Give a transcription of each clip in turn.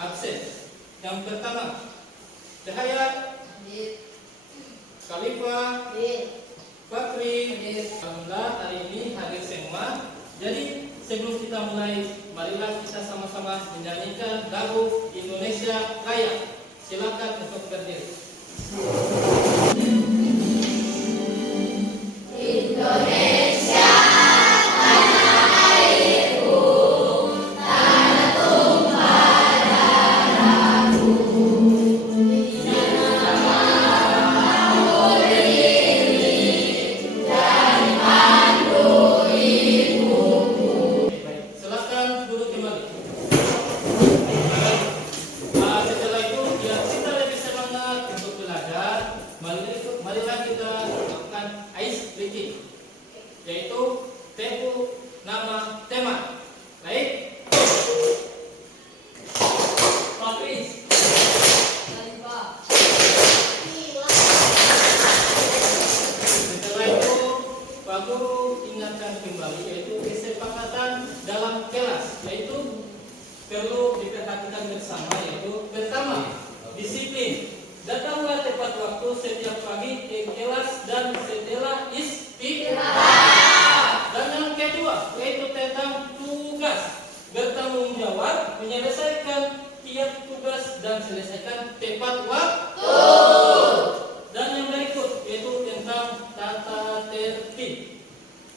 absen. Yang pertama, Cahaya, Khalifah, Fakri, alhamdulillah hari ini hadir semua. Jadi sebelum kita mulai, marilah kita sama-sama menyanyikan lagu Indonesia Raya. Silakan untuk berdiri. Indonesia. Marilah kita lakukan ice breaking, yaitu tempo nama tema. Baik. Fakri. Setelah itu, Pak Guru ingatkan kembali yaitu kesepakatan dalam kelas, yaitu perlu diperhatikan bersama, yaitu pertama, disiplin. Datanglah tepat waktu setiap pagi ke kelas dan setelah istirahat. Dan yang kedua, yaitu tentang tugas. Bertanggung jawab, menyelesaikan tiap tugas dan selesaikan tepat waktu. Dan yang berikut, yaitu tentang tata tertib.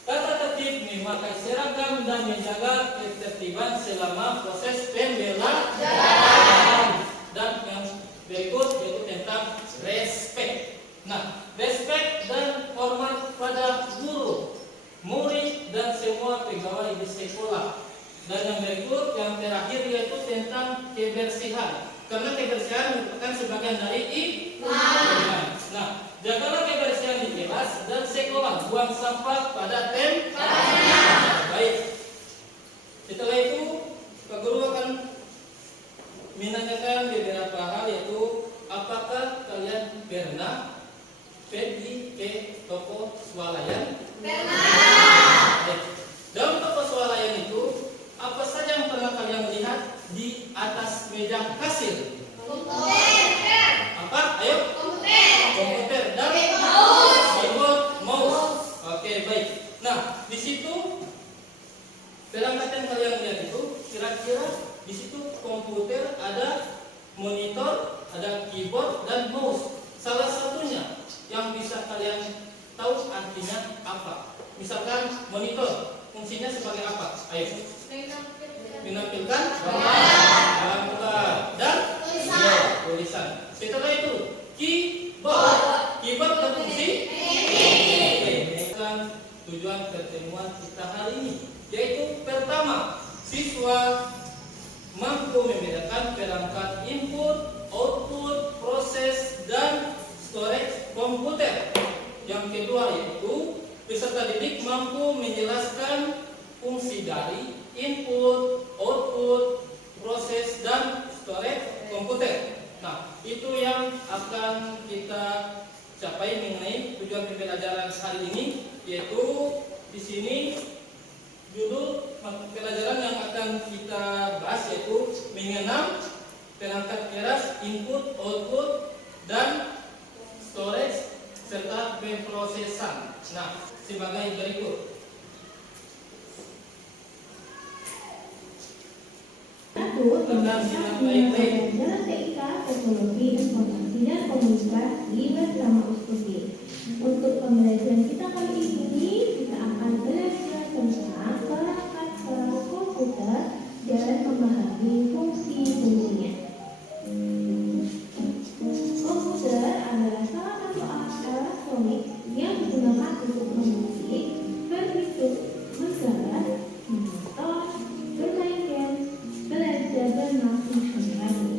Tata tertib memakai seragam dan menjaga ketertiban selama proses pembelajaran. Dan yang berikut yaitu tentang respect. Nah, respect dan hormat pada guru, murid dan semua pegawai di sekolah. Dan yang berikut, yang terakhir yaitu tentang kebersihan. Karena kebersihan merupakan sebagian dari iman. Nah, jagalah kebersihan di kelas dan sekolah. Buang sampah pada tempatnya. Baik. Setelah itu, Pak Guru akan menanyakan beberapa hal, yaitu apakah kalian pernah pergi ke toko swalayan? Pernah. Dalam toko swalayan itu apa saja yang pernah kalian lihat di atas meja kasir? Komputer. Apa? Ayo. Komputer dan mouse. Oke, baik. Nah, di situ perangkat yang kalian lihat itu kira-kira di situ komputer ada monitor, ada keyboard dan mouse. Salah satunya yang bisa kalian tahu artinya apa? Misalkan monitor, fungsinya sebagai apa? Ayo. Menampilkan gambar dan tulisan. Setelah itu keyboard berfungsi menyebutkan tujuan pertemuan kita hari ini, yaitu pertama, siswa mampu membedakan perangkat input, output, proses, dan storage komputer. Yang kedua yaitu peserta didik mampu menjelaskan fungsi dari input, output, proses, dan storage komputer. Nah, itu yang akan kita capai mengenai tujuan pembelajaran hari ini, yaitu di sini judul pelajaran yang akan kita bahas yaitu mengenal perangkat keras, input, output, dan storage serta pemrosesan. Nah, sebagai berikut. Dalam TIK Teknologi Informasi dan Komunikasi bersama Ustubi. Untuk pembelajaran kita kali ini, kita akan belajar tentang perangkat keras komputer dan memahami fungsi-fungsinya. Komputer adalah salah satu alat elektronik yang digunakan untuk mengetik, berhitung, menggambar, memotong, bermain game, belajar, dan macam-macam lain.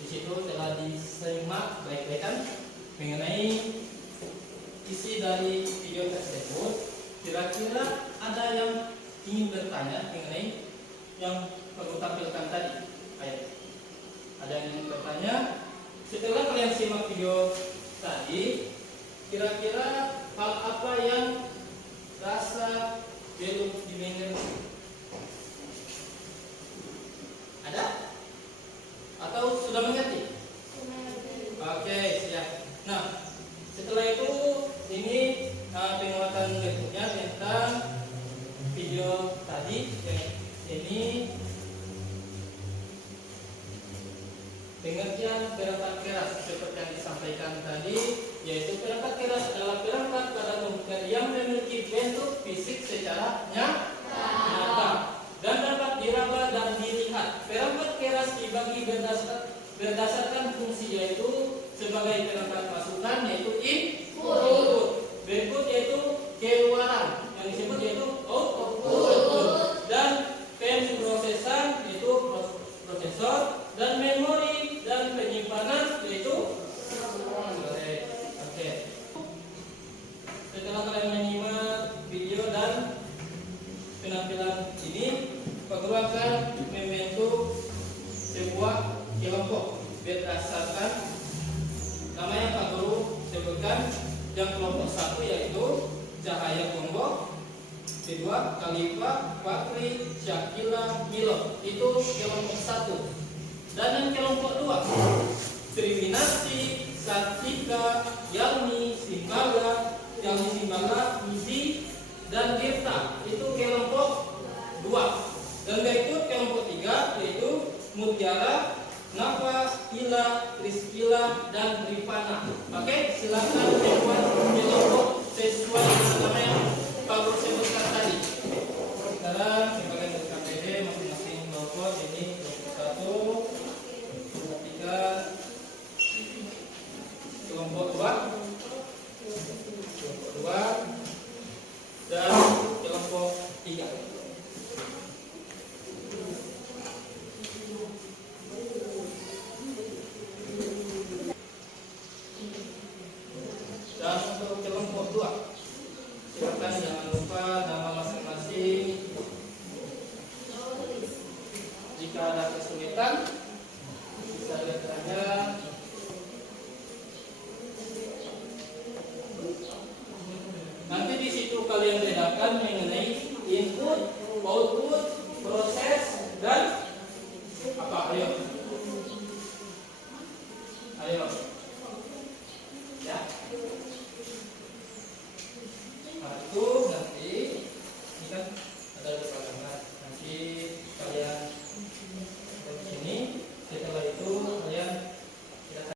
Di situ telah disimak baik-baikan mengenai isi dari video tersebut. Kira-kira ada yang ingin bertanya mengenai yang perlu tampilkan tadi? Ayo. Ada yang ingin bertanya? Setelah kalian simak video tadi, kira-kira hal apa yang rasa belum dimengerti? Ada? Pengertian perangkat keras seperti yang disampaikan tadi, yaitu perangkat keras adalah perangkat pada komputer yang memiliki bentuk fisik secara nyata dan dapat diraba dan dilihat. Perangkat keras dibagi berdasarkan fungsi, yaitu sebagai perangkat masukan yaitu input, berikut yaitu keluaran yang disebut yaitu output, dan pemrosesan yaitu prosesor, dan memori dan penyimpanan yaitu memori. Oke. Setelah kalian menyimak video dan penampilan ini, Pak Guru akan membentuk sebuah kelompok berdasarkan nama yang Pak Guru sebutkan. Yang kelompok 1 yaitu Cahaya Kongo, kedua Khalifa, Fakri, Syakila, Milo. Itu kelompok 1. Dan yang kelompok 2 Triminasi, Satika, Yalmi, Simbaga, Misi, dan Tirta. Itu kelompok 2. Dan berikut kelompok 3 yaitu Mutiara, Nafa, Ila, Rizkila, dan Rifana. Oke, silakan membuat kelompok sesuai dengan nama yang Pak Guru sebutkan tadi. Sekarang sebagai KPD masing-masing kelompok ini kelompok 1, 2, 3, kelompok 2, dan kelompok 3. Dan untuk kelompok 2, silakan jangan lupa nama masing-masing. Jika ada kesulitan,